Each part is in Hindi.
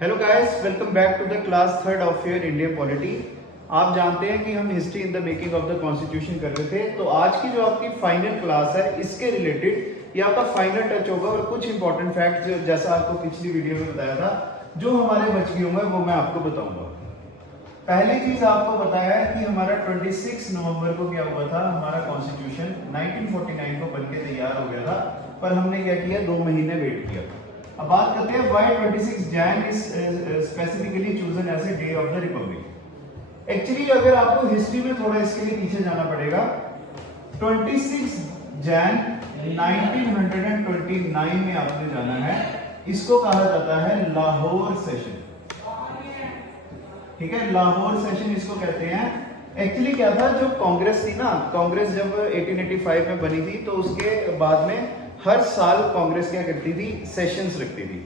Hello guys, welcome back to the class third of your Indian polity. आप जानते हैं कि हम history in the making of the constitution कर रहे थे, तो आज की जो आपकी फाइनल क्लास है इसके रिलेटेड ये आपका फाइनल टच होगा और कुछ इंपॉर्टेंट फैक्ट्स जैसा आपको पिछली वीडियो में बताया था जो हमारे बच गए होंगे वो मैं आपको बताऊंगा। पहली चीज आपको बताया है कि हमारा 26 नवंबर को क्या हुआ था, हमारा कॉन्स्टिट्यूशन 1949 को बनके तैयार हो गया था, पर हमने क्या किया, 2 महीने वेट किया। अब बात करते हैं why 26 Jan is specifically chosen as a day of the republic. Actually अगर आपको हिस्ट्री में थोड़ा इसके लिए पीछे जाना पड़ेगा, 26 जैन 1929 में आपने जाना है, इसको कहा जाता है लाहौर सेशन। ठीक है, लाहौर सेशन इसको कहते हैं। एक्चुअली क्या था, जो कांग्रेस थी ना, कांग्रेस जब 1885 में बनी थी तो उसके बाद में हर साल कांग्रेस क्या करती थी, सेशंस रखती थी।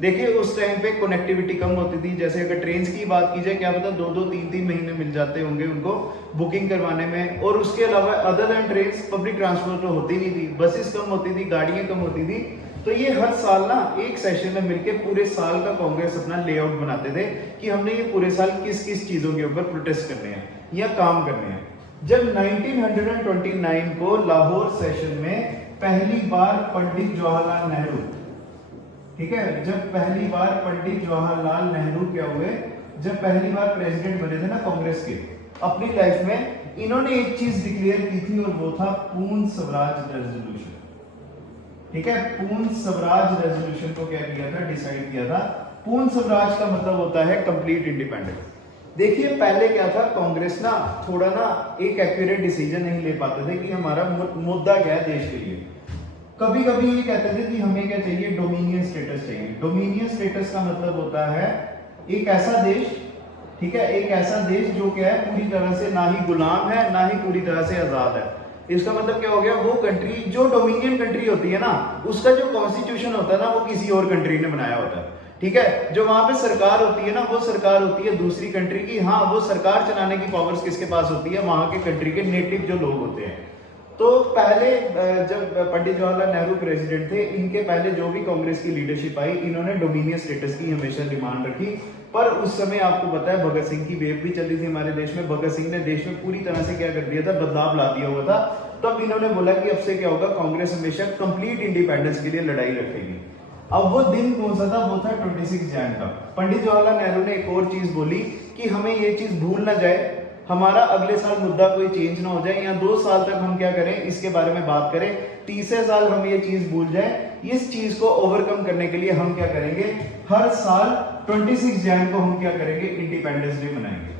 देखिए उस टाइम पे कनेक्टिविटी कम होती थी, जैसे अगर ट्रेन की बात की जाए, क्या पता 2-2, 3-3 महीने मिल जाते होंगे उनको बुकिंग करवाने में। और उसके अलावा other than train public transport तो होती नहीं थी, बसेस कम होती थी, गाड़ियां कम होती थी। तो ये हर साल ना एक सेशन में मिलकर पूरे साल का कांग्रेस अपना लेआउट बनाते थे कि हमने ये पूरे साल किस किस चीजों के ऊपर प्रोटेस्ट करने हैं या काम करने हैं। जब 1929 को लाहौर सेशन में पहली बार पंडित जवाहरलाल नेहरू, ठीक है, जब पहली बार पंडित जवाहरलाल नेहरू क्या हुए, जब पहली बार प्रेसिडेंट बने थे ना कांग्रेस के अपनी लाइफ में, इन्होंने एक चीज डिक्लेयर की थी और वो था पूर्ण स्वराज रेजोल्यूशन। ठीक है, पूर्ण स्वराज रेजोल्यूशन को क्या किया था, डिसाइड किया था। पूर्ण स्वराज का मतलब होता है कंप्लीट इंडिपेंडेंस। देखिए पहले क्या था, कांग्रेस ना थोड़ा ना एक एक्यूरेट डिसीजन नहीं ले पाते थे कि हमारा मुद्दा क्या है देश के लिए। कभी कभी ये कहते थे कि हमें क्या चाहिए, डोमिनियन स्टेटस चाहिए। डोमिनियन स्टेटस का मतलब होता है एक ऐसा देश, ठीक है, एक ऐसा देश जो क्या है पूरी तरह से ना ही गुलाम है ना ही पूरी तरह से आजाद है। इसका मतलब क्या हो गया, वो कंट्री जो डोमिनियन कंट्री होती है ना, उसका जो कॉन्स्टिट्यूशन होता है ना वो किसी और कंट्री ने बनाया होता है। ठीक है, जो वहां पे सरकार होती है ना, वो सरकार होती है दूसरी कंट्री की। हाँ, वो सरकार चलाने की पावर्स किसके पास होती है, वहां के कंट्री के नेटिव जो लोग होते हैं। तो पहले जब पंडित जवाहरलाल नेहरू प्रेसिडेंट थे, इनके पहले जो भी कांग्रेस की लीडरशिप आई, इन्होंने डोमिनियन स्टेटस की हमेशा डिमांड रखी। पर उस समय आपको पता है भगत सिंह की वेव भी चली थी हमारे देश में। भगत सिंह ने देश में पूरी तरह से क्या कर दिया था, बदलाव ला दिया हुआ था। तब इन्होंने बोला कि अब से क्या होगा, कांग्रेस हमेशा कंप्लीट इंडिपेंडेंस के लिए लड़ाई रखेगी। अब वो दिन कौन सा था, वो था 26 जैन का। पंडित जवाहरलाल नेहरू ने एक और चीज बोली कि हमें ये चीज भूल ना जाए, हमारा अगले साल मुद्दा कोई चेंज ना हो जाए, या 2 साल तक हम क्या करें, इसके बारे में बात करें, तीसरे साल हम ये चीज भूल जाए। इस चीज को ओवरकम करने के लिए हम क्या करेंगे, हर साल 26 जैन को हम क्या करेंगे, इंडिपेंडेंस डे मनाएंगे।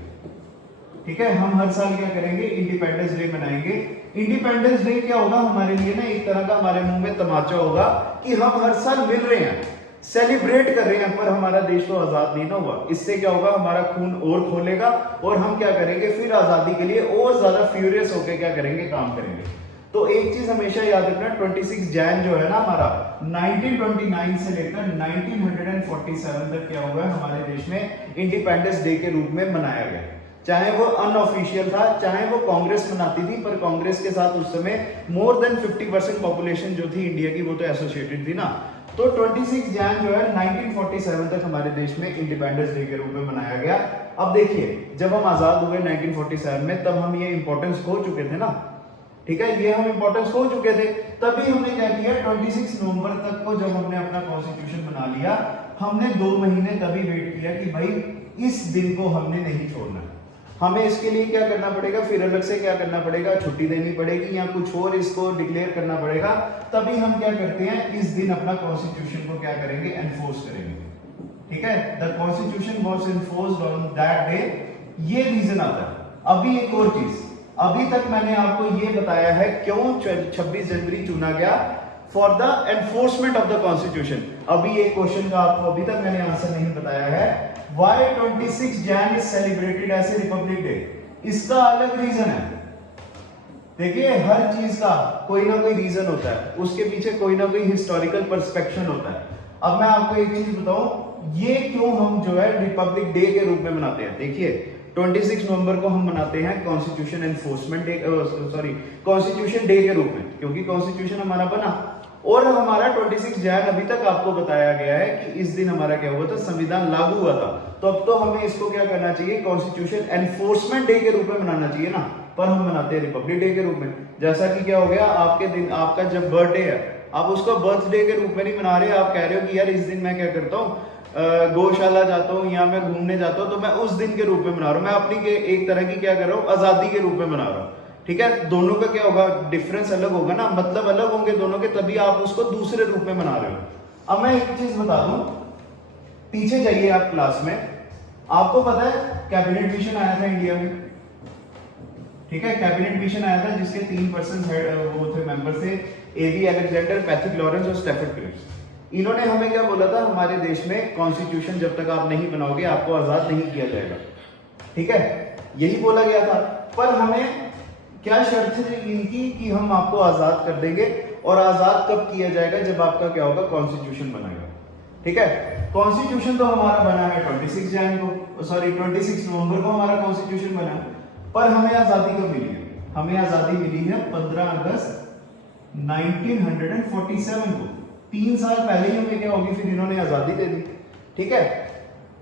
ठीक है, हम हर साल क्या करेंगे, इंडिपेंडेंस डे मनाएंगे। इंडिपेंडेंस डे क्या होगा हमारे लिए ना, एक तरह का हमारे मुंह में तमाचा होगा कि हम हर साल मिल रहे हैं, सेलिब्रेट कर रहे हैं, पर हमारा देश तो आजाद नहीं ना हुआ। इससे क्या होगा, हमारा खून और खोलेगा और हम क्या करेंगे, फिर आजादी के लिए और ज्यादा फ्यूरियस होकर क्या करेंगे, काम करेंगे। तो एक चीज हमेशा याद रखना, 26 जैन जो है ना हमारा 1929 से लेकर 1947 तक क्या हुआ है हमारे देश में, इंडिपेंडेंस डे के रूप में मनाया गया। चाहे वो अनऑफिशियल था, चाहे वो कांग्रेस मनाती थी, पर कांग्रेस के साथ उस समय मोर देन 50% पॉपुलेशन जो थी इंडिया की, वो तो एसोसिएटेड थी ना। तो 26 जैन जो है 1947 तक हमारे देश में इंडिपेंडेंस डे के रूप में मनाया गया। अब देखिए जब हम आजाद हुए 1947 में, तब हम ये इंपॉर्टेंस खो चुके थे ना। ठीक है, ये हम इंपॉर्टेंस खो चुके थे। तभी हमने क्या किया, 26 नवंबर तक को जब हमने अपना कॉन्स्टिट्यूशन बना लिया, हमने 2 महीने तभी वेट किया कि भाई इस दिन को हमने नहीं छोड़ना। हमें इसके लिए क्या करना पड़ेगा, फिर अलग से क्या करना पड़ेगा, छुट्टी देनी पड़ेगी या कुछ और इसको डिक्लेयर करना पड़ेगा। तभी हम क्या करते हैं, इस दिन अपना कॉन्स्टिट्यूशन को क्या करेंगे, एनफोर्स करेंगे। ठीक है, the constitution was enforced on that day, ये रीजन आता है। अभी एक और चीज, अभी तक मैंने आपको ये बताया है क्यों 26 जनवरी चुना गया, for the enforcement of the constitution. अभी एक क्वेश्चन का आपको अभी तक मैंने आंसर नहीं बताया है, Why 26 Jan is celebrated as a Republic Day? इसका अलग रीजन है। देखिए हर चीज का कोई ना कोई रीजन होता है, उसके पीछे कोई ना कोई हिस्टोरिकल पर्सपेक्शन होता है। अब मैं आपको एक चीज बताऊं, ये क्यों हम जो है रिपब्लिक डे के रूप में मनाते हैं। देखिए 26 नवंबर को हम मनाते हैं constitution enforcement day, sorry constitution day के रूप में, क्योंकि कॉन्स्टिट्यूशन हमारा बना और हमारा 26 जनवरी अभी तक आपको बताया गया है कि इस दिन हमारा क्या हुआ था, संविधान लागू हुआ था। तो अब तो हमें इसको क्या करना चाहिए, कॉन्स्टिट्यूशन एनफोर्समेंट डे के रूप में मनाना चाहिए ना, पर हम मनाते हैं रिपब्लिक डे के रूप में। जैसा कि क्या हो गया, आपके दिन, आपका जब बर्थडे है, आप उसको बर्थडे के रूप में नहीं मना रहे, आप कह रहे हो कि यार इस दिन मैं क्या करता हूँ, गौशाला जाता हूँ या मैं घूमने जाता हूँ, तो मैं उस दिन के रूप में मना रहा हूँ, मैं अपनी एक तरह की क्या कर रहा हूँ, आजादी के रूप में मना रहा हूँ। ठीक है, दोनों का क्या होगा, डिफरेंस अलग होगा ना, मतलब अलग होंगे दोनों के, तभी आप उसको दूसरे रूप में मना रहे हो। अब मैं एक चीज बता दूं, पीछे जाइए आप क्लास में, आपको पता है कैबिनेट मिशन आया था इंडिया में। ठीक है, कैबिनेट मिशन आया था जिसके 3 पर्सन वो थे, मेंबर थे, एबी अलेक्जेंडर, पैथिक लॉरेंस और स्टेफर्ड क्रिप्स। इन्होंने हमें क्या बोला था, हमारे देश में कॉन्स्टिट्यूशन जब तक आप नहीं बनाओगे आपको आजाद नहीं किया जाएगा। ठीक है, यही बोला गया था, पर हमें क्या शर्त थी इनकी कि हम आपको आजाद कर देंगे, और आजाद कब किया जाएगा, जब आपका क्या होगा, कॉन्स्टिट्यूशन बनेगा। ठीक है, कॉन्स्टिट्यूशन तो हमारा बना है 26 नवंबर को हमारा कॉन्स्टिट्यूशन बना है, पर हमें आजादी कब मिली है, हमें आजादी मिली है 15 अगस्त 1947 को। 3 साल पहले ही हमें क्या होगी, फिर इन्होंने आजादी दे दी। ठीक है,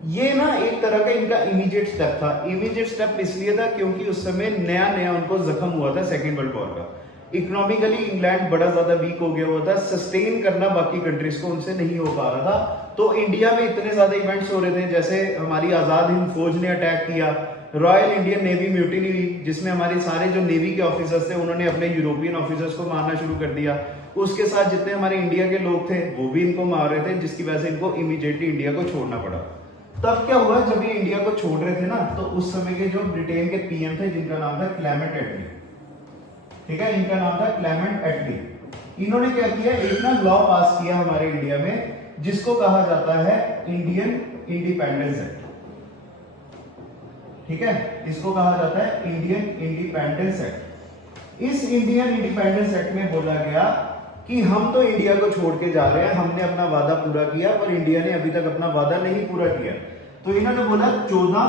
ये ना एक तरह का इनका इमीडिएट स्टेप था। इमीडिएट स्टेप इसलिए था क्योंकि उस समय नया नया उनको जख्म हुआ था सेकेंड वर्ल्ड वॉर का। इकोनॉमिकली इंग्लैंड बड़ा ज्यादा वीक हो गया हुआ था, सस्टेन करना बाकी कंट्रीज को उनसे नहीं हो पा रहा था। तो इंडिया में इतने ज्यादा इवेंट्स हो रहे थे, जैसे हमारी आजाद हिंद फौज ने अटैक किया, रॉयल इंडियन नेवी म्यूटिनी हुई, जिसमें हमारे सारे जो नेवी के ऑफिसर्स थे उन्होंने अपने यूरोपियन ऑफिसर्स को मारना शुरू कर दिया। उसके साथ जितने हमारे इंडिया के लोग थे वो भी इनको मार रहे थे, जिसकी वजह से इनको इमीडिएटली इंडिया को छोड़ना पड़ा। तब क्या हुआ, जब ये इंडिया को छोड़ रहे थे ना, तो उस समय के जो ब्रिटेन के पीएम थे, जिनका नाम था क्लेमेंट एटली। ठीक है, इनका नाम था क्लेमेंट एटली। इन्होंने क्या किया, एक ना लॉ पास किया हमारे इंडिया में, जिसको कहा जाता है इंडियन इंडिपेंडेंस एक्ट। ठीक है, इसको कहा जाता है इंडियन इंडिपेंडेंस एक्ट। इस इंडियन इंडिपेंडेंस एक्ट में बोला गया कि हम तो इंडिया को छोड़ के जा रहे हैं, हमने अपना वादा पूरा किया, पर इंडिया ने अभी तक अपना वादा नहीं पूरा किया। तो इन्होंने बोला 14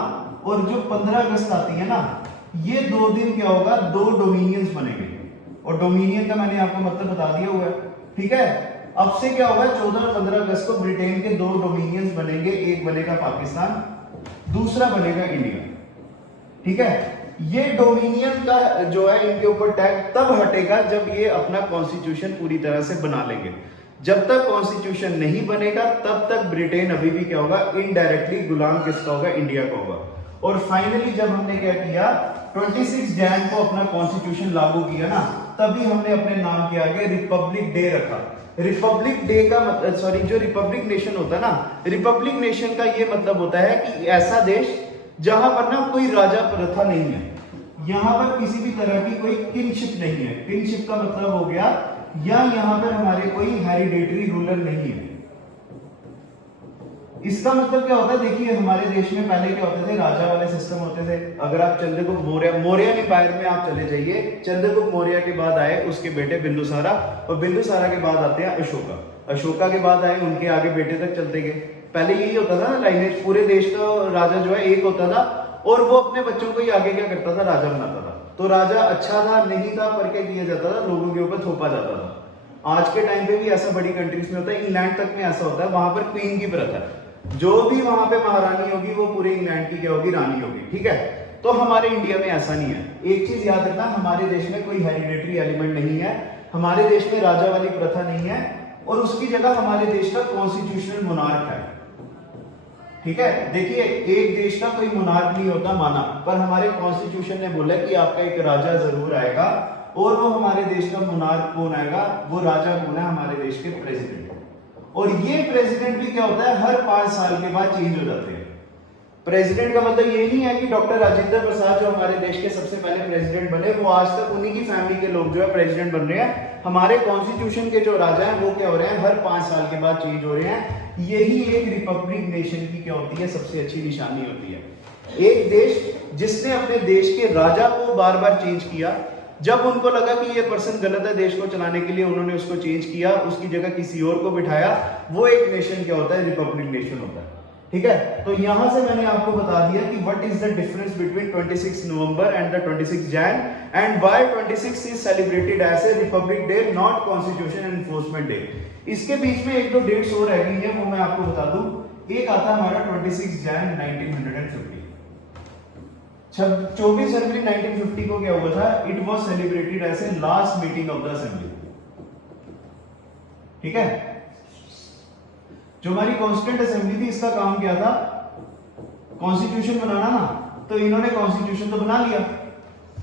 और जो 15 अगस्त आती है ना, ये 2 दिन क्या होगा, 2 डोमिनियंस बनेंगे। और डोमिनियन का मैंने आपको मतलब बता दिया हुआ है। ठीक है, अब से क्या होगा, 14 और 15 अगस्त को ब्रिटेन के 2 डोमिनियंस बनेंगे, एक बनेगा पाकिस्तान, दूसरा बनेगा इंडिया। ठीक है, ये डोमिनियन का जो है इनके ऊपर टैग तब हटेगा जब ये अपना कॉन्स्टिट्यूशन पूरी तरह से बना लेंगे। जब तक कॉन्स्टिट्यूशन नहीं बनेगा तब तक ब्रिटेन अभी भी क्या होगा, इनडायरेक्टली गुलाम किसका होगा, इंडिया का होगा। और फाइनली जब हमने क्या किया, 26 जनवरी को अपना कॉन्स्टिट्यूशन लागू किया ना, तभी हमने अपने नाम के आगे रिपब्लिक डे रखा। रिपब्लिक डे का मतलब, सॉरी, जो रिपब्लिक नेशन होता है ना, रिपब्लिक नेशन का ये मतलब होता है कि ऐसा देश जहां पर ना कोई राजा प्रथा नहीं है, यहां पर किसी भी तरह की कोई किंगशिप नहीं है। किंगशिप का मतलब हो गया, या यहां पर हमारे कोई हेरिडेटरी रूलर नहीं है। इसका मतलब क्या होता है, देखिए हमारे देश में पहले क्या होते थे, राजा वाले सिस्टम होते थे। अगर आप चंद्रगुप्त मौर्य एम्पायर में आप चले जाइए, चंद्रगुप्त मौर्य के बाद आए उसके बेटे बिंदुसारा, और बिंदुसारा के बाद आते हैं अशोका, अशोका के बाद आए उनके आगे बेटे तक चलते गए। पहले यही होता था ना, लाइनेज, पूरे देश का राजा जो है एक होता था, और वो अपने बच्चों को ही आगे क्या करता था, राजा बनाता था। तो राजा अच्छा था नहीं था पर क्या किया जाता था, लोगों के ऊपर थोपा जाता था। आज के टाइम पे भी ऐसा बड़ी कंट्रीज में होता है, इंग्लैंड तक में ऐसा होता है, वहां पर क्वीन की प्रथा है, जो भी वहां पे महारानी होगी वो पूरे इंग्लैंड की क्या होगी, रानी होगी। ठीक है, तो हमारे इंडिया में ऐसा नहीं है। एक चीज याद रखना, हमारे देश में कोई हेरिडेटरी एलिमेंट नहीं है, हमारे देश में राजा वाली प्रथा नहीं है, और उसकी जगह हमारे देश का कॉन्स्टिट्यूशनल मोनार्क है। ठीक है, देखिए एक देश का कोई मोनार्क नहीं होता माना, पर हमारे कॉन्स्टिट्यूशन ने बोला कि आपका एक राजा जरूर आएगा, और वो हमारे देश का मोनार्क कौन आएगा, वो राजा कौन है, हमारे देश के प्रेसिडेंट। और ये प्रेसिडेंट भी क्या होता है, हर 5 साल के बाद चेंज हो जाते हैं। प्रेसिडेंट का मतलब ये नहीं है कि डॉक्टर राजेंद्र प्रसाद जो हमारे देश के सबसे पहले प्रेसिडेंट बने, वो आज तक उन्हीं की फैमिली के लोग जो है प्रेसिडेंट बन रहे हैं। हमारे कॉन्स्टिट्यूशन के जो राजा हैं वो क्या हो रहे हैं, हर 5 साल के बाद चेंज हो रहे हैं। यही एक रिपब्लिक नेशन की क्या होती है, सबसे अच्छी निशानी होती है। एक देश जिसने अपने देश के राजा को बार बार चेंज किया, जब उनको लगा कि ये पर्सन गलत है देश को चलाने के लिए, उन्होंने उसको चेंज किया, उसकी जगह किसी और को बिठाया, वो एक नेशन क्या होता है, रिपब्लिक नेशन होता है। ठीक है, तो यहां से मैंने आपको बता दिया कि what is the difference between 26 November and the 26 Jan and why 26 is celebrated as a republic day not constitution enforcement day. इसके बीच में एक दो डेट्स और रह गई हैं, वो मैं आपको बता दूं। एक आता है हमारा 26 जैन 1950। 24 जनवरी 1950 को क्या हुआ था? It was celebrated as a last meeting of the assembly. ठीक है, जो हमारी कॉन्स्टिट्यूंट असेंबली थी, इसका काम क्या था? कॉन्स्टिट्यूशन बनाना ना। तो इन्होंने कॉन्स्टिट्यूशन तो बना लिया,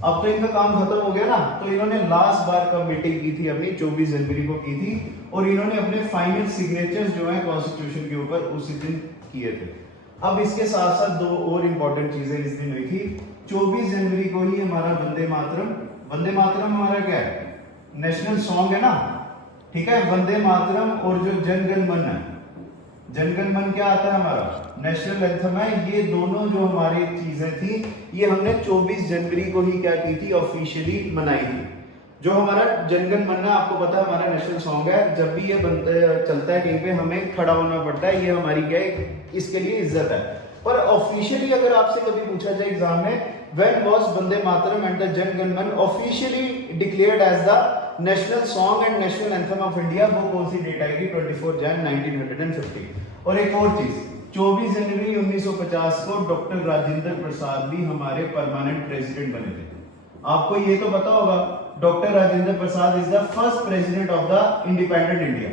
अब तो इनका काम खत्म हो गया ना। तो इन्होंने लास्ट बार कब मीटिंग की थी अपनी? 24 जनवरी को की थी, और इन्होंने अपने फाइनल सिग्नेचर्स जो है कॉन्स्टिट्यूशन के ऊपर उसी दिन किए थे। अब इसके साथ साथ दो और इंपॉर्टेंट चीजें इस दिन हुई थी। 24 जनवरी को ही हमारा वंदे मातरम, वंदे मातरम हमारा क्या है? नेशनल सॉन्ग है ना। ठीक है, वंदे मातरम और जो जनगण मन है, जनगण मन क्या आता है? हमारा नेशनल एंथम है। ये दोनों जो हमारी चीजें थी, ये हमने 24 जनवरी को ही क्या की थी? ऑफिशियली मनाई थी। जो हमारा जनगण मन, आपको पता है हमारा नेशनल सॉन्ग है, जब भी ये चलता है कहीं पे हमें खड़ा होना पड़ता है, ये हमारी क्या है? इसके लिए इज्जत है। पर ऑफिशियली अगर आपसे कभी पूछा जाए एग्जाम में, when was Vande Mataram and the Janagana Mana officially declared as the national song and national anthem of India, वो कौन सी डेट आएगी? 24 जैन 1950। और एक और चीज, 24 जनवरी 1950 को डॉक्टर राजेंद्र प्रसाद भी हमारे परमानेंट प्रेसिडेंट बने थे। आपको ये तो पता होगा, doctor Rajendra Prasad is the first president of the independent India,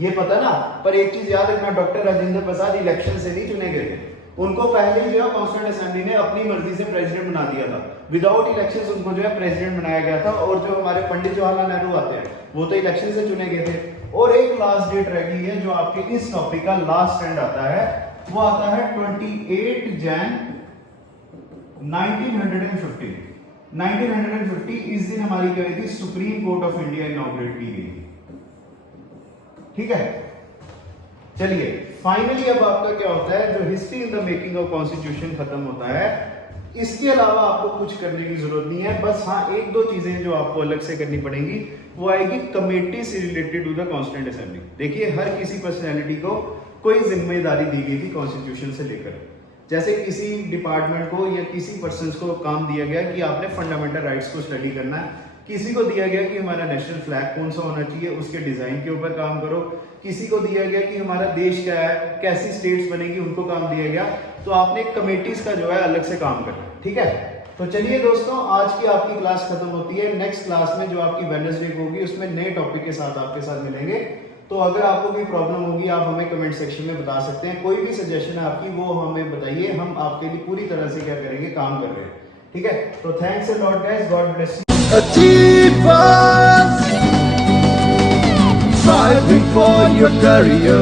ये पता ना। पर एक चीज याद रखना, डॉक्टर राजेंद्र प्रसाद इलेक्शन से नहीं चुने गए थे। उनको पहले ही जो है कॉन्स्टिट्यूंट असेंबली ने अपनी मर्जी से प्रेसिडेंट बना दिया था। विदाउट इलेक्शंस उनको जो है प्रेसिडेंट बनाया गया था। और जो हमारे पंडित जवाहरलाल नेहरू आते हैं, वो तो इलेक्शन से चुने गए थे। और एक लास्ट डेट रह गई है जो आपके इस टॉपिक का लास्ट एंड आता है, वो आता है 28 जैन 1950। 1950 इस दिन हमारी क्या हुई थी? Supreme court of India inaugurate की गई। ठीक है, चलिए फाइनली अब आपका क्या होता है? जो history in the making of constitution खत्म होता है। इसके अलावा आपको कुछ करने की जरूरत नहीं है, बस हाँ एक दो चीजें जो आपको अलग से करनी पड़ेंगी, वो आएगी कमेटी से related to the constituent assembly. देखिए, हर किसी पर्सनैलिटी को कोई जिम्मेदारी दी गई थी कॉन्स्टिट्यूशन से लेकर। जैसे किसी डिपार्टमेंट को या किसी पर्सन को काम दिया गया कि आपने फंडामेंटल राइट्स को स्टडी करना है, किसी को दिया गया कि हमारा नेशनल फ्लैग कौन सा होना चाहिए, उसके डिजाइन के ऊपर काम करो, किसी को दिया गया कि हमारा देश क्या है, कैसी स्टेट्स बनेगी, उनको काम दिया गया। तो आपने कमेटीज का जो है अलग से काम करना। ठीक है, तो चलिए दोस्तों, आज की आपकी क्लास खत्म होती है। नेक्स्ट क्लास में जो आपकी वेडनेसडे को होगी, उसमें नए टॉपिक के साथ आपके साथ मिलेंगे। तो अगर आपको कोई प्रॉब्लम होगी, आप हमें कमेंट सेक्शन में बता सकते हैं। कोई भी सजेशन है आपकी, वो हमें बताइए, हम आपके लिए पूरी तरह से क्या करेंगे? काम कर रहे हैं। ठीक है, तो thanks a lot guys, God bless you. Fighting for your career.